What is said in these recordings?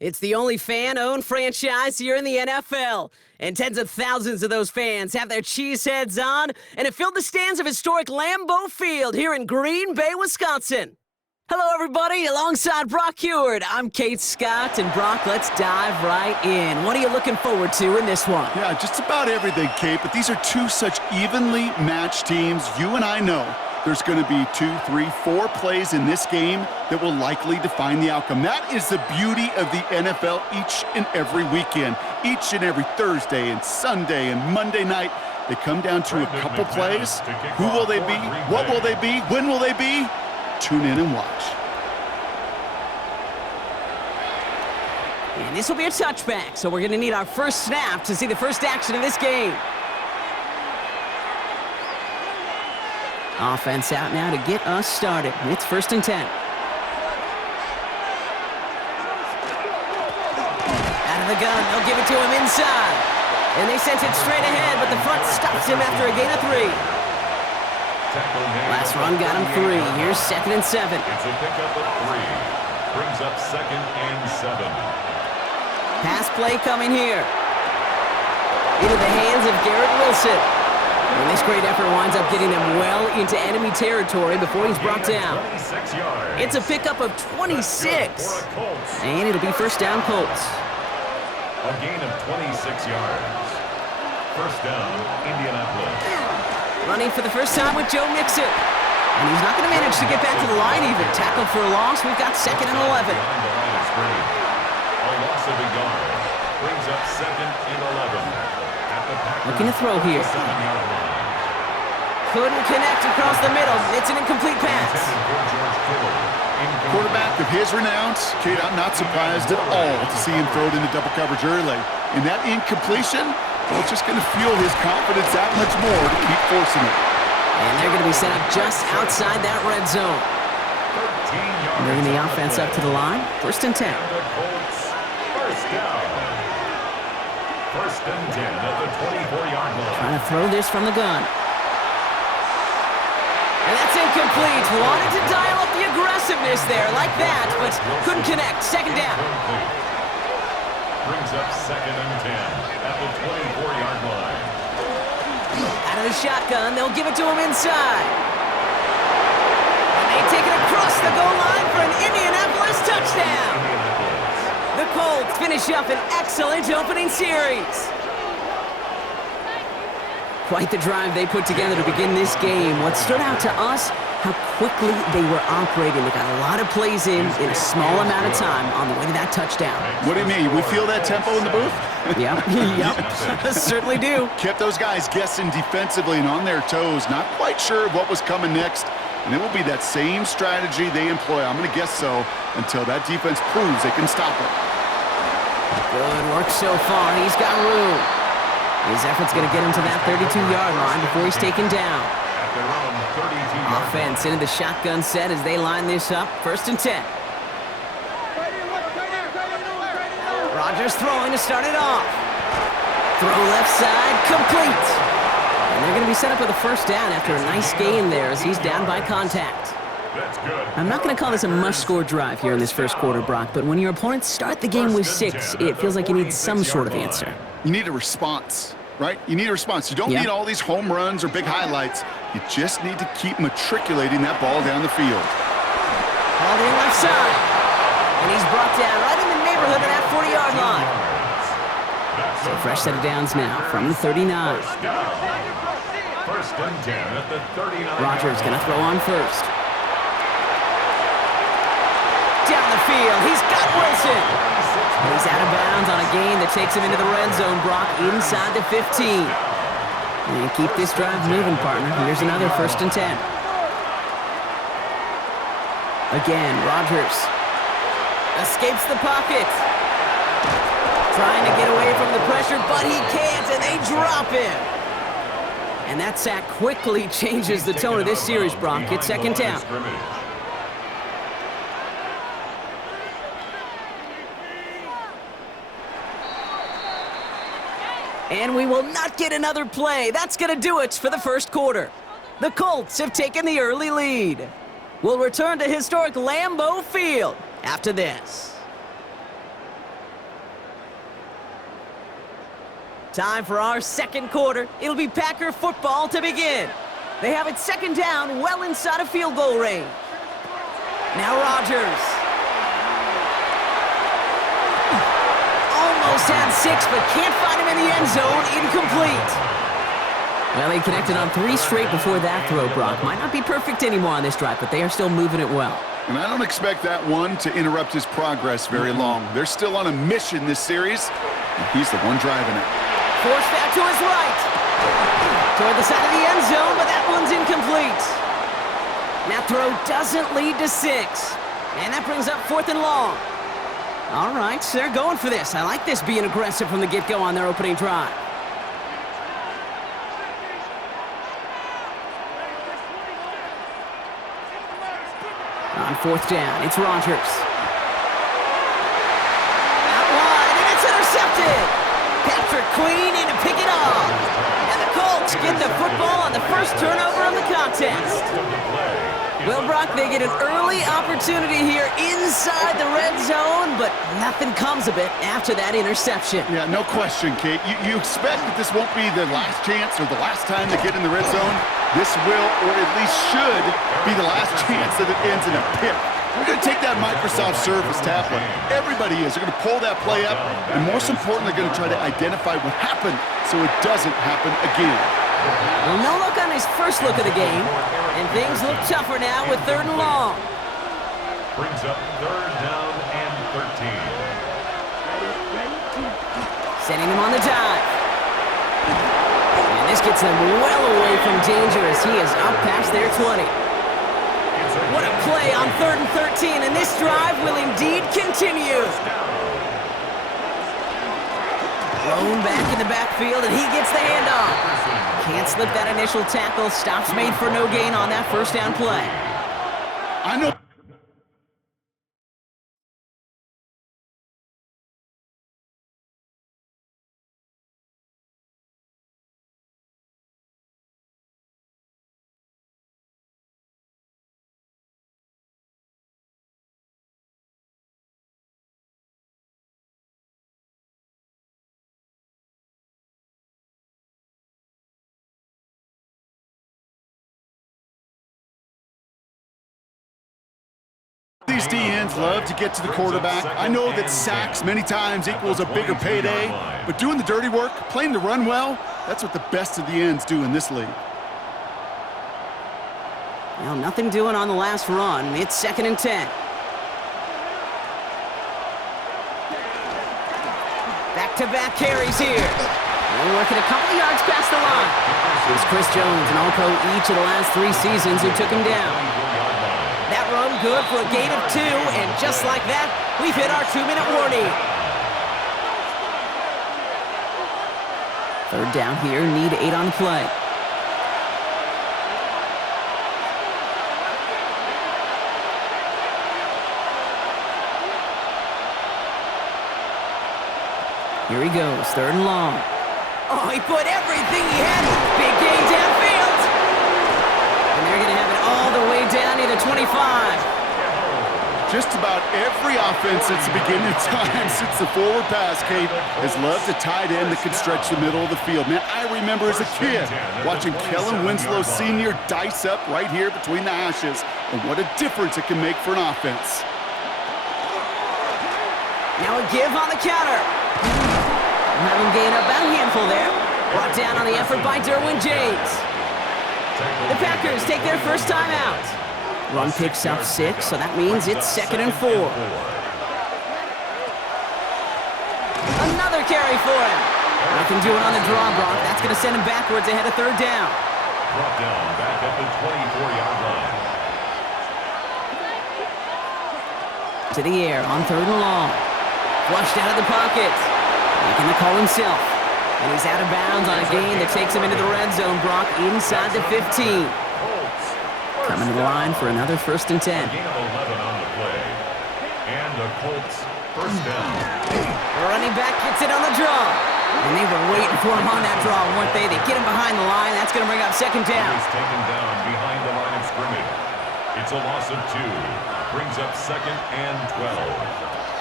It's the only fan-owned franchise here in the NFL. And tens of thousands of those fans have their cheeseheads on, and it filled the stands of historic Lambeau Field here in Green Bay, Wisconsin. Hello, everybody. Alongside Brock Heward, I'm Kate Scott. And Brock, let's dive right in. What are you looking forward to in this one? Yeah, just about everything, Kate, but these are two such evenly matched teams. You and I know there's going to be 2, 3, 4 plays in this game that will likely define the outcome. That is the beauty of the NFL each and every weekend. Each and every Thursday and Sunday and Monday night, they come down to a couple plays. Who will they be? What will they be? When will they be? Tune in and watch. And this will be a touchback, so we're going to need our first snap to see the first action of this game. Offense out now to get us started. It's 1st and 10. Out of the gun, they'll give it to him inside. And they sent it straight ahead, but the front stops him after a gain of 3. Last run got him 3. Here's 2nd and 7. It's a pickup of 3. Brings up 2nd and 7. Pass play coming here. Into the hands of Garrett Wilson. And this great effort winds up getting them well into enemy territory before he's brought down. It's a pickup of 26. And it'll be 1st down Colts. A gain of 26 yards. 1st down, Indianapolis. Running for the first time with Joe Mixon. And he's not going to manage to get back to the line even. Tackled for a loss. We've got 2nd and 11. A loss of a yard. Brings up 2nd and 11. Looking to throw here. Couldn't connect across the middle. It's an incomplete pass. Quarterback of his renown, Kate, I'm not surprised at all to see him throw it into double coverage early. And that incompletion, well, it's just going to fuel his confidence that much more to keep forcing it. And they're going to be set up just outside that red zone. Bringing the offense up to the line. 1st and 10. First down. 1st and 10 at the 24-yard line. Trying to throw this from the gun. And that's incomplete. Wanted to dial up the aggressiveness there like that, but couldn't connect. 2nd down. Brings up 2nd and 10 at the 24-yard line. Out of the shotgun, they'll give it to him inside. And they take it across the goal line for an Indianapolis touchdown. The Colts finish up an excellent opening series. Quite the drive they put together to begin this game. What stood out to us, how quickly they were operating. They got a lot of plays in a small amount of time on the way to that touchdown. What do you mean? We feel that tempo in the booth? Yep, certainly do. Kept those guys guessing defensively and on their toes, not quite sure what was coming next. And it will be that same strategy they employ, I'm going to guess so, until that defense proves they can stop it. Good work so far. He's got room. His effort's going to get him to that 32-yard line before he's taken down. Offense into the shotgun set as they line this up. 1st and 10. Rodgers throwing to start it off. Throw left side, complete. And they're going to be set up with a 1st down after a nice gain there as he's down by contact. I'm not going to call this a must-score drive here in this 1st quarter, Brock, but when your opponents start the game with 6, it feels like you need some sort of answer. You need a response, right? You need a response. You don't need all these home runs or big highlights. You just need to keep matriculating that ball down the field. Ball in left side. And he's brought down right in the neighborhood of that 40-yard line. So fresh set of downs now from the 39. 1st and 10 at the 39. Rodgers going to throw on first. Down the field, he's got Wilson. He's out of bounds on a gain that takes him into the red zone, Brock, inside the 15. And keep this drive moving, partner. Here's another 1st and 10. Again, Rodgers escapes the pocket. Trying to get away from the pressure, but he can't, and they drop him. And that sack quickly changes the tone of this series, Brock. It's 2nd down. And we will not get another play. That's going to do it for the 1st quarter. The Colts have taken the early lead. We'll return to historic Lambeau Field after this. Time for our second quarter. It'll be Packer football to begin. They have it second down, well inside of field goal range. Now Rodgers. Almost had 6, but can't find him in the end zone. Incomplete. Well, they connected on 3 straight before that throw, Brock. Might not be perfect anymore on this drive, but they are still moving it well. And I don't expect that one to interrupt his progress very long. They're still on a mission this series, and he's the one driving it. Forced back to his right. Toward the side of the end zone, but that one's incomplete. That throw doesn't lead to 6. And that brings up 4th and long. All right, so they're going for this. I like this being aggressive from the get-go on their opening drive. On 4th down, it's Rodgers. Out wide, and it's intercepted. Patrick Queen in to pick it off. And the Colts get the football on the first turnover of the contest. Well, Brock, they get an early opportunity here inside the red zone, but nothing comes of it after that interception. Yeah, no question, Kate. You expect that this won't be the last chance or the last time they get in the red zone. This will, or at least should, be the last chance that it ends in a pick. We're going to take that Microsoft Surface tablet. Everybody is. They're going to pull that play up, and most importantly, they're going to try to identify what happened so it doesn't happen again. Well, no look on his first look of the game, and things look tougher now with 3rd and long. Brings up 3rd down and 13. Setting him on the dive. And this gets them well away from danger as he is up past their 20. What a play on 3rd and 13, and this drive will indeed continue. Thrown back in the backfield, and he gets the handoff. Can't slip that initial tackle. Stops made for no gain on that first down play. I know. These DNs love to get to the quarterback. I know that sacks many times equals a bigger payday, but doing the dirty work, playing the run well, that's what the best of the ends do in this league. Well, nothing doing on the last run. It's 2nd and 10. Back-to-back carries here. They're working a couple yards past the line. It's Chris Jones and All-Pro each of the last 3 seasons who took him down. That run good for a gain of 2, and just like that, we've hit our 2-minute warning. 3rd down here, need 8 on the play. Here he goes, 3rd and long. Oh, he put everything he had. Big gain downfield. And they're going to have it all the way down to the 25. Just about every offense since the beginning of time, since the forward pass, Kate, has loved a tight end that can stretch the middle of the field. Man, I remember as a kid watching Kellen Winslow Sr. dice up right here between the hashes, and what a difference it can make for an offense. Now a give on the counter. Have him gain up about a handful there. Brought down on the effort by Derwin James. The Packers take their first time out. Run picks up 6, so that means it's 2nd and 4. Another carry for him. Nothing doing on the draw, Brock. That's going to send him backwards ahead of 3rd down. Brought down back at the 24-yard line. To the air on 3rd and long. Flushed out of the pocket. Making the call himself. And he's out of bounds on a gain that takes him into the red zone, Brock, inside the 15. Coming to the line for another 1st and 10. Gain of 11 on the play. And the Colts first down. Running back gets it on the draw. And they were waiting for him on that draw, weren't they? They get him behind the line. That's going to bring up 2nd down. He's taken down behind the line of scrimmage. It's a loss of 2. Brings up 2nd and 12.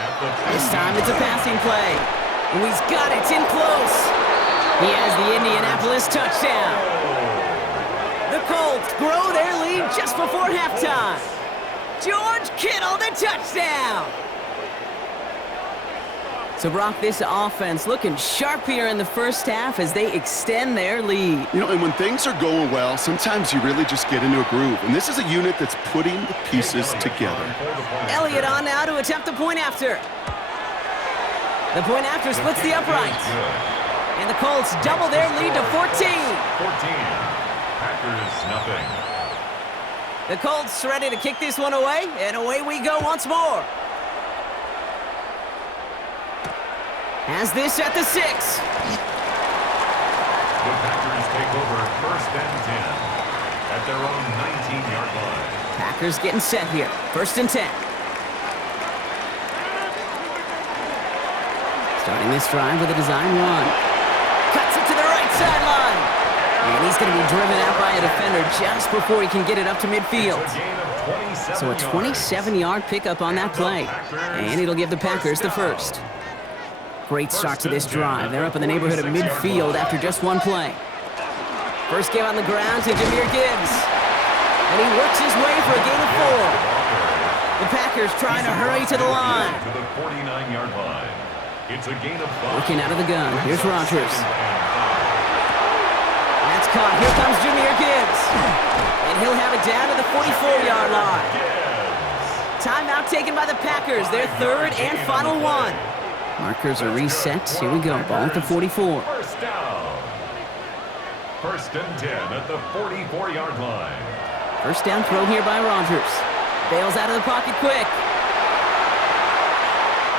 At the This time it's a passing play. And he's got it. It's in close. He has the Indianapolis touchdown. The Colts grow their lead just before halftime. George Kittle, the touchdown. So, Brock, this offense looking sharp here in the first half as they extend their lead. You know, and when things are going well, sometimes you really just get into a groove. And this is a unit that's putting the pieces together. Elliott on now to attempt the point after. The point after splits the uprights. And the Colts double their lead to 14. 14. Packers, nothing. The Colts ready to kick this one away, and away we go once more. Has this at the 6. The Packers take over 1st and 10 at their own 19-yard line. Packers getting set here. 1st and 10. Starting this drive with a design run. Cuts it to the right sideline. And he's going to be driven out by a defender just before he can get it up to midfield. So a 27-yard pickup on that play. And it'll give the Packers the first. Great start to this drive. They're up in the neighborhood of midfield after just one play. First game on the ground to Jahmyr Gibbs. And he works his way for a gain of 4. The Packers trying to hurry to the line. To the 49-yard line. It's a gain of 5. Working out of the gun. Here's Rodgers. That's caught. Here comes Jahmyr Gibbs. And he'll have it down to the 44-yard line. Timeout taken by the Packers. Their 3rd and final one. Markers are reset. Here we go. Ball at the 44. First down. 1st and 10 at the 44-yard line. First down throw here by Rodgers. Bails out of the pocket quick.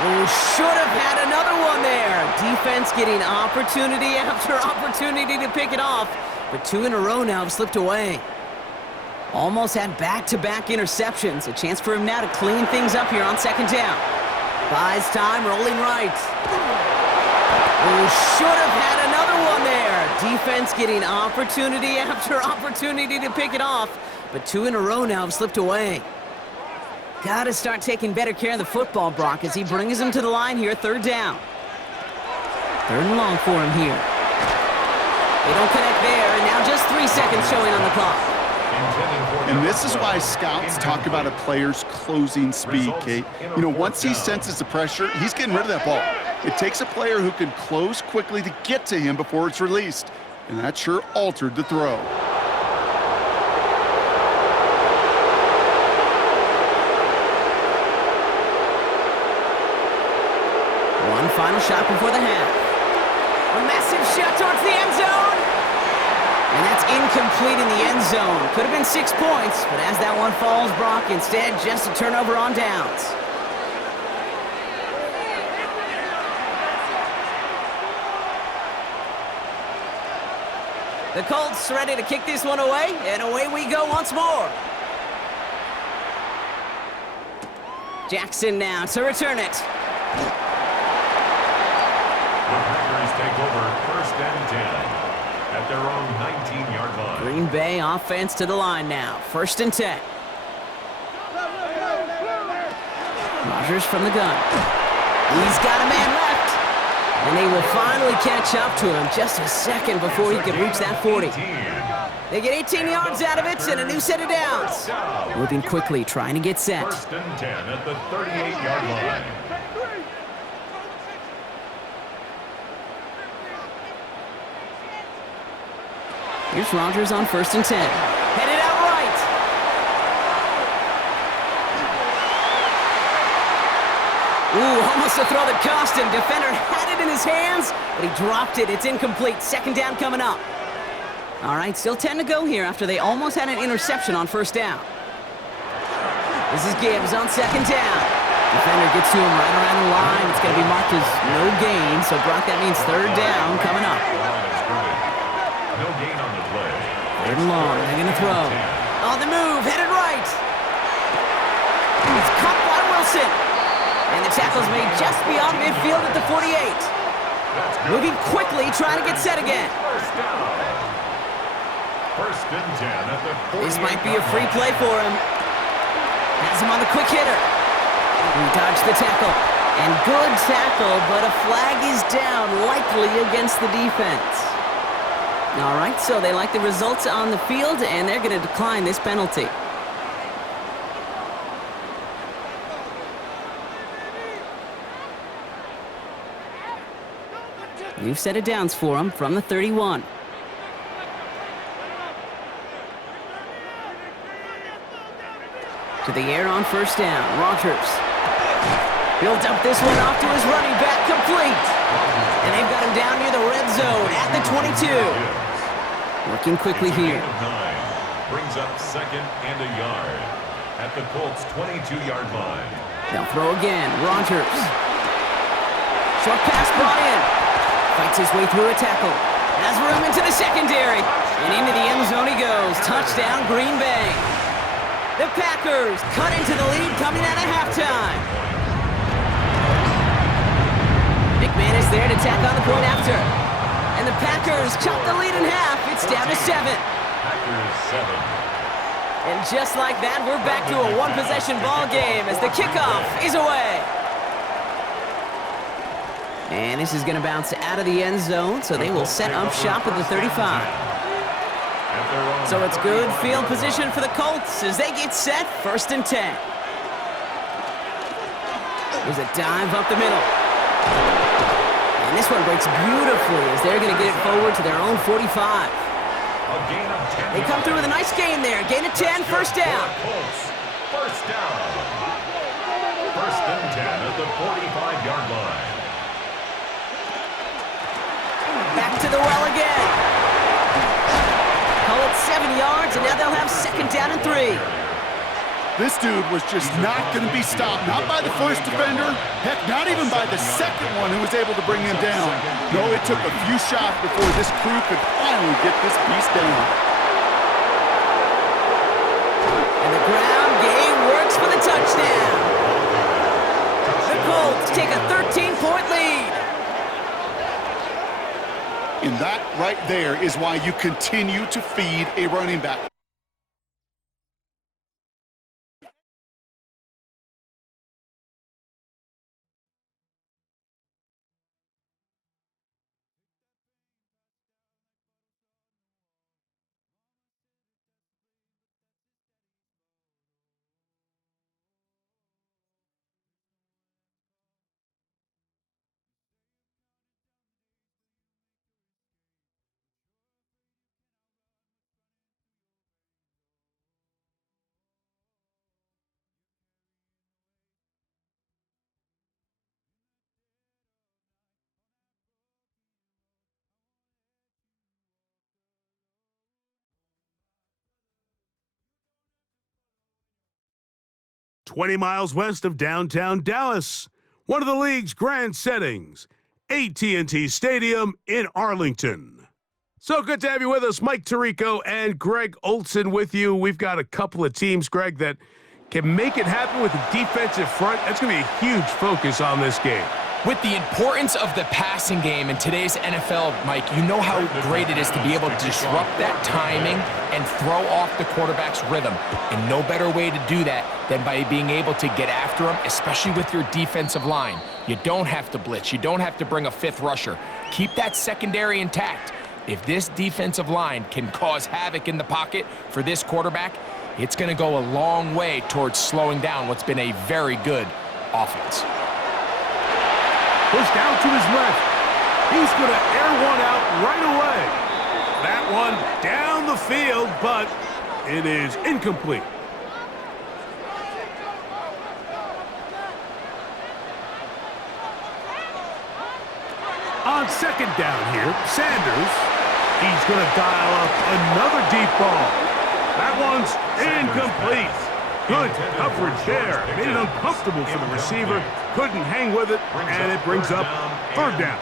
Oh, should have had another one there. Defense getting opportunity after opportunity to pick it off. But 2 in a row now have slipped away. Almost had back-to-back interceptions. A chance for him now to clean things up here on 2nd down. Buys time, rolling right. Oh, should have had another one there. Defense getting opportunity after opportunity to pick it off. But 2 in a row now have slipped away. Got to start taking better care of the football, Brock, as he brings him to the line here, 3rd down. 3rd and long for him here. They don't connect there, and now just 3 seconds showing on the clock. And this is why scouts talk about a player's closing speed, Kate. You know, once he senses the pressure, he's getting rid of that ball. It takes a player who can close quickly to get to him before it's released. And that sure altered the throw. One final shot before the half. A massive shot towards the end zone. And that's incomplete in the end zone. Could have been 6 points, but as that one falls, Brock, instead just a turnover on downs. The Colts ready to kick this one away, and away we go once more. Jackson now to return it. The Packers take over 1st and 10 at their own 19-yard line. Green Bay offense to the line now. 1st and 10. Rodgers from the gun. He's got a man left. And they will finally catch up to him just a second before he can reach that 40. They get 18 yards out of it and a new set of downs. Moving quickly, trying to get set. 1st and 10 at the 38-yard line. Here's Rodgers on 1st and 10. Headed out right. Ooh, almost a throw that cost him. Defender had it in his hands, but he dropped it. It's incomplete. 2nd down coming up. All right, still 10 to go here after they almost had an interception on 1st down. This is Gibbs on 2nd down. Defender gets to him right around the line. It's going to be marked as no gain, so Brock, that means 3rd down coming up. No gain on the play. 3rd and long. They're going to throw. On the move, headed right. It's caught by Wilson. And the tackle's made just beyond midfield at the 48. Moving quickly, trying to get set again. 1st and 10 at the 48. This might be a free play for him. Has him on the quick hitter. He dodged the tackle. And good tackle, but a flag is down, likely against the defense. All right, so they like the results on the field, and they're going to decline this penalty. New set of downs for them from the 31. To the air on first down. Rogers builds up this one off to his running back, complete. And they've got him down near the red zone at the 22. Working quickly here. Brings up 2nd and a yard at the Colts' 22-yard line. They'll throw again. Rogers. Short pass brought in. Fights his way through a tackle. Has room into the secondary. And into the end zone he goes. Touchdown, Green Bay. The Packers cut into the lead coming out of halftime. McMahon is there to tack on the point after. And the Packers chop the lead in half. It's down to 7. Packers 7. And just like that, we're back to a one-possession ball game as the kickoff is away. And this is going to bounce out of the end zone, so they will set up shop at the 35. So it's good field position for the Colts as they get set, 1st and 10. There's a dive up the middle. And this one breaks beautifully as they're going to get it forward to their own 45. They come through with a nice gain there. Gain of 10, 1st down. First down. 1st and 10 at the 45-yard line. Back to the well again. Call it 7 yards, and now they'll have 2nd down and 3. This dude was just not going to be stopped. Not by the first defender. Heck, not even by the second one who was able to bring him down. No, it took a few shots before this crew could finally get this beast down. And the ground game works for the touchdown. The Colts take a 13-point lead. And that right there is why you continue to feed a running back. "20 miles west of downtown Dallas, one of the league's grand settings, AT&T Stadium in Arlington. So good to have you with us. Mike Tirico and Greg Olson with you. We've got a couple of teams, Greg, that can make it happen with the defensive front. That's going to be a huge focus on this game. With the importance of the passing game in today's NFL, Mike, you know how great it is to be able to disrupt that timing and throw off the quarterback's rhythm. And no better way to do that than by being able to get after him, especially with your defensive line. You don't have to blitz. You don't have to bring a 5th rusher. Keep that secondary intact. If this defensive line can cause havoc in the pocket for this quarterback, it's going to go a long way towards slowing down what's been a very good offense. Pushed out to his left. He's going to air one out right away. That one down the field, but it is incomplete. On 2nd down here, Sanders. He's going to dial up another deep ball. That one's incomplete. Good coverage there. Made it uncomfortable for the receiver. Couldn't hang with it, and it brings up 3rd down.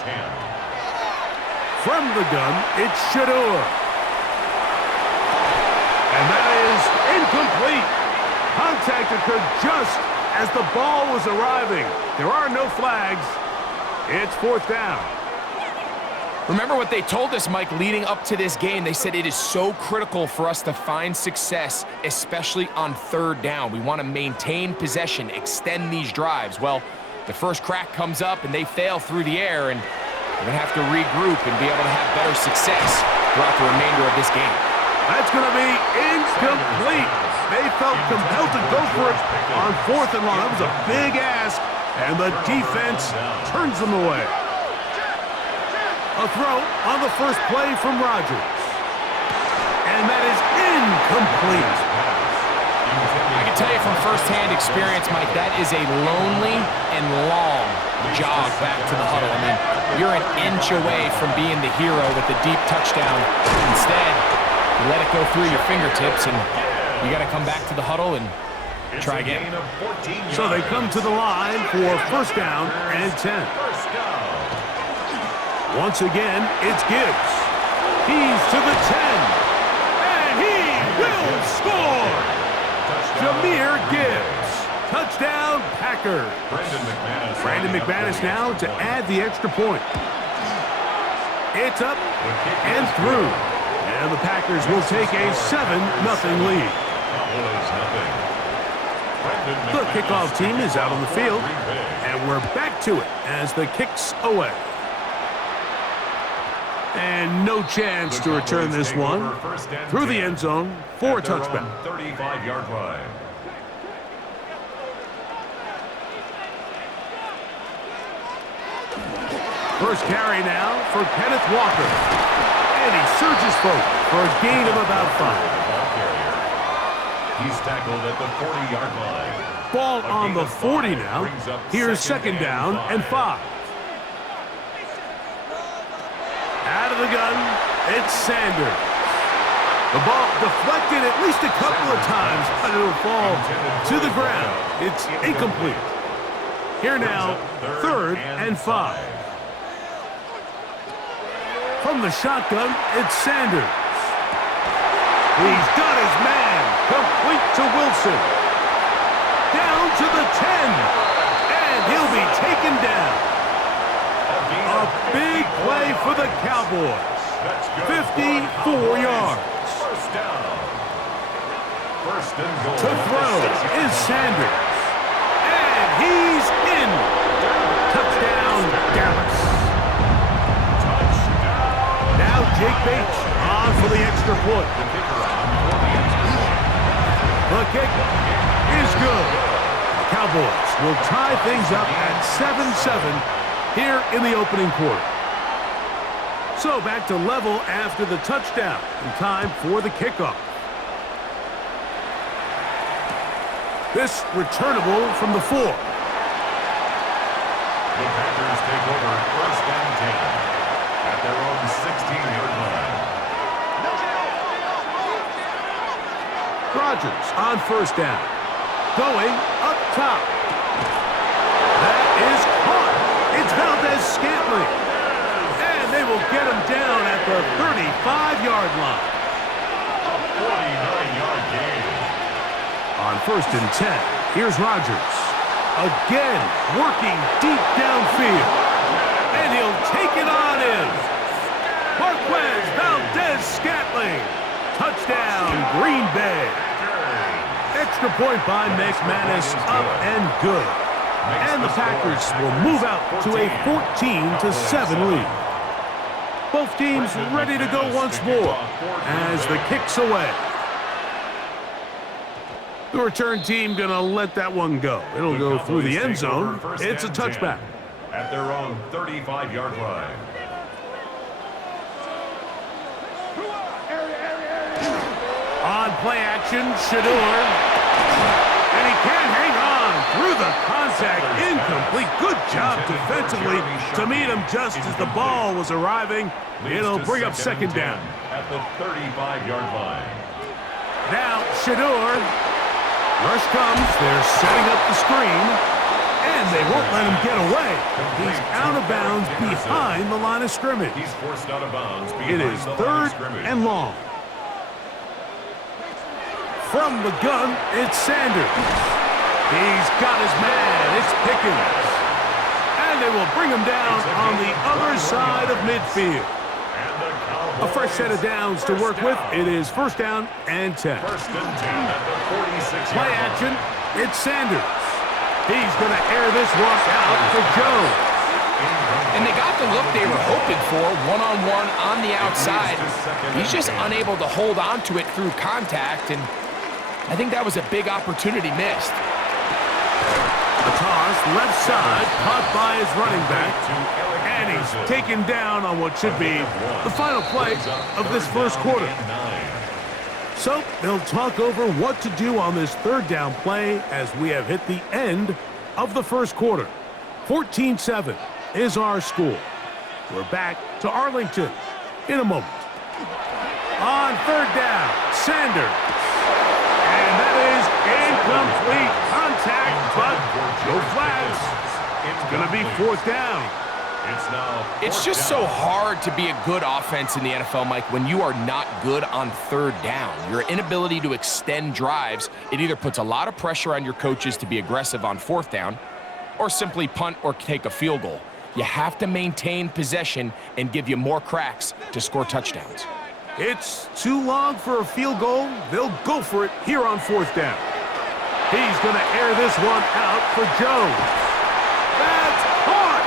From the gun, it's Shador. And that is incomplete. Contact occurred just as the ball was arriving. There are no flags. It's 4th down. Remember what they told us, Mike, leading up to this game. They said it is so critical for us to find success, especially on 3rd down. We want to maintain possession, extend these drives. Well, The first crack comes up, and they fail through the air, and they're going to have to regroup and be able to have better success throughout the remainder of this game. That's going to be incomplete. They felt compelled to go for it on 4th and long. That was a big ask, and the defense turns them away. A throw on the first play from Rodgers. And that is incomplete. I can tell you from firsthand experience, Mike, that is a lonely and long jog back to the huddle. I mean, you're an inch away from being the hero with the deep touchdown. Instead, you let it go through your fingertips, and you got to come back to the huddle and try again. So they come to the line for 1st down and 10. Once again, it's Gibbs. He's to the 10. And he will score! Jahmyr Gibbs. Touchdown, Packers. Brandon McManus now to add the extra point. It's up and through. And the Packers will take a 7-0 lead. The kickoff team is out on the field, and we're back to it as the kick's away. And no chance to return this one through the end zone for a touchback. 35-yard line. First carry now for Kenneth Walker. And he surges forward for a gain of about 5. He's tackled at the 40-yard line. Ball on the 40 now. Here's 2nd down and 5. Out of the gun, it's Sanders. The ball deflected at least a couple of times, but it'll fall to the ground. It's incomplete. Here now, 3rd and 5. From the shotgun, it's Sanders. He's got his man, complete to Wilson. Down to the 10, and he'll be taken down. A big play for the Cowboys. 54 yards. First and goal. To throw is Sanders. And he's in. Touchdown, Dallas. Now Jake Bates on for the extra point. The kick is good. The Cowboys will tie things up at 7-7 here in the opening quarter. So back to level after the touchdown in time for the kickoff. This returnable from the 4. The Packers take over 1st and 10 at their own 16-yard line. Rodgers on 1st down. Going up top. That is caught. It's Valdez-Scantling. And they will get him down at the 35-yard line. A 49-yard gain. On 1st and 10, here's Rodgers. Again, working deep downfield. And he'll take it on in. Marquez Valdez-Scantling. Touchdown, Green Bay. Extra point by McManus, up and good. And the Packers will move out to a 14-7 lead. Both teams ready to go once more as the kick's away. The return team gonna let that one go. It'll go through the end zone. It's a touchback. At their own 35-yard line. On play action, Shador. And he can't hang on through the contact. Incomplete. Good job defensively to meet him just as the ball was arriving. It'll bring up 2nd down. At the 35-yard line. Now, Shador. Rush comes. They're setting up the screen. And they won't let him get away. He's out of bounds behind the line of scrimmage. He's forced out of bounds. It is 3rd and long. From the gun, it's Sanders. He's got his man. It's Pickens. And they will bring him down on the other side of midfield. A fresh set of downs to work with. It is 1st down and 10. 1st and 10 at the 46. Play action. It's Sanders. He's got his man. It's Pickens. And they will bring him down on the other side of midfield. A fresh set of downs to work with. It is 1st down and 10. Play action. It's Sanders. He's got his man. It's Pickens. He's going to air this one out for Jones. And they got the look they were hoping for, one-on-one on the outside. He's just unable to hold on to it through contact, and I think that was a big opportunity missed. The toss, left side, caught by his running back, and he's taken down on what should be the final play of this first quarter. So they'll talk over what to do on this third down play as we have hit the end of the first quarter. 14-7 is our score. We're back to Arlington in a moment. On third down, Sanders. And that is incomplete contact, but no flags. It's going to be fourth down. It's just so hard to be a good offense in the NFL, Mike, when you are not good on third down. Your inability to extend drives, it either puts a lot of pressure on your coaches to be aggressive on fourth down or simply punt or take a field goal. You have to maintain possession and give you more cracks to score touchdowns. It's too long for a field goal. They'll go for it here on fourth down. He's going to air this one out for Jones. That's caught!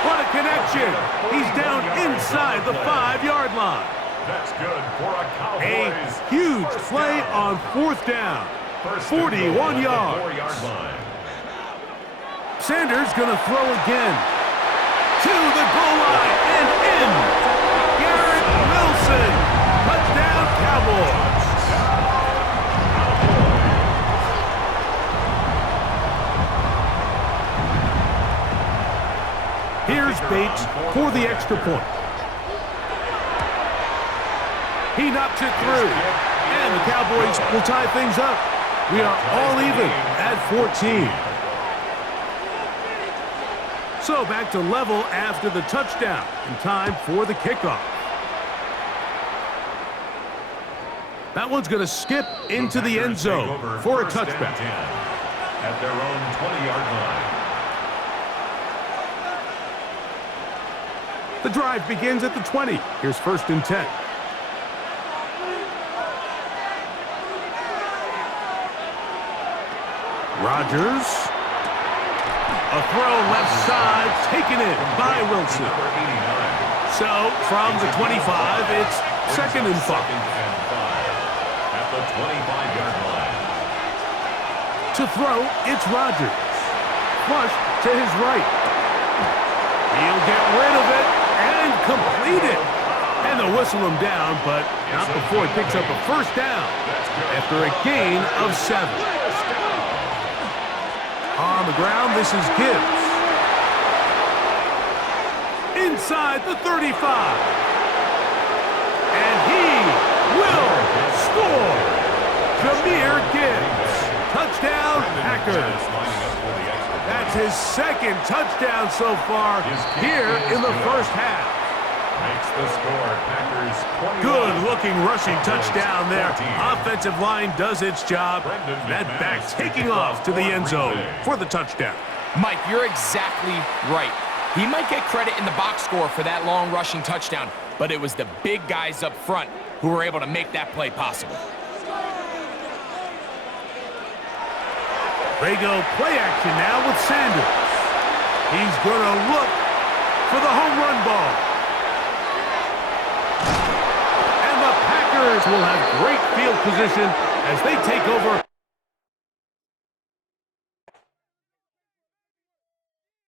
What a connection! He's down inside the 5-yard line. That's good for a Cowboys. A huge play on fourth down. 41 yards. Sanders going to throw again. To the goal line and in. Garrett Wilson. Touchdown, Cowboys. Here's Bates for the extra point. He knocks it through. And the Cowboys will tie things up. We are all even at 14. So back to level after the touchdown, and time for the kickoff. That one's going to skip into the end zone for a touchback. At their own 20-yard line. The drive begins at the 20. Here's 1st and 10. Rodgers. A throw left side, taken in by Wilson. So, from the 25, it's 2nd and 5. At the 25-yard line. To throw, it's Rodgers. Flush to his right. He'll get rid of it and complete it. And they'll whistle him down, but not before he picks up a first down after a gain of 7. On the ground, this is Gibbs. Inside the 35. And he will score. Jameer Gibbs. Touchdown, Packers. That's his 2nd touchdown so far here in the first half. Makes the score. Packers 21. Good-looking rushing touchdown there. Offensive line does its job. That back taking off to the end zone for the touchdown. Mike, you're exactly right. He might get credit in the box score for that long rushing touchdown, but it was the big guys up front who were able to make that play possible. They go play action now with Sanders. He's going to look for the home run ball. And the Packers will have great field position as they take over